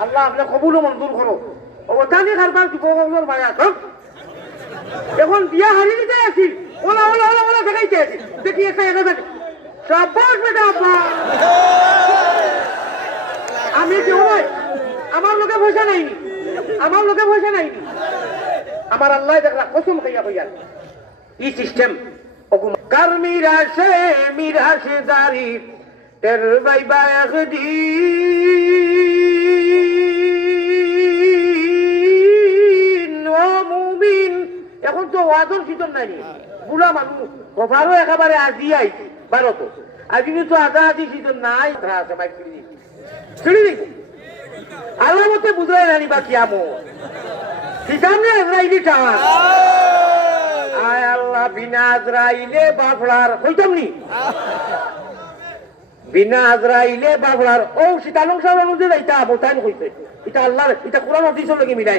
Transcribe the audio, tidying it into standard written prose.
আল্লাহ আপনি কবুল মঞ্জুর করো ওখানে কারবার যুবকগুলোর মায়া এখন বিয়া হারিয়ে দিতে আছি ওলা ওলা ওলা ওলা দেখাইতে আছি দেখি একটা এনে দেখি সাব্বাস বেটা আপা আমি কি হয় আমার লোকে পয়সা নাইনি আমার লোকে পয়সা নাইনি আমার আল্লাহ দেখলা কসম খাইয়া হইয়া ই সিস্টেম কার মিরাশে দারি তের বাই বাই এখন তো ওয়াদর শীতল নাই বুড়া মানুষ কভারও একেবারে আজি আইছি ভারত আজি তো আধা আধি শীতল নাই আছে বাইক ছিড়ি দিই আল্লাহ মতে বুঝাই রানি বাকি আমো সিসামনে আজরাইলি টাওয়া আয় আল্লাহ বিনা আজরাইলে বাফড়ার কইতাম নি বিনা আজরাইলে বাফড়ার ও সীতালং সাহেব অনুযায়ী যাইতা বোতান কইছে এটা আল্লাহর এটা কোরআন হাদিসের লাগি মিলাই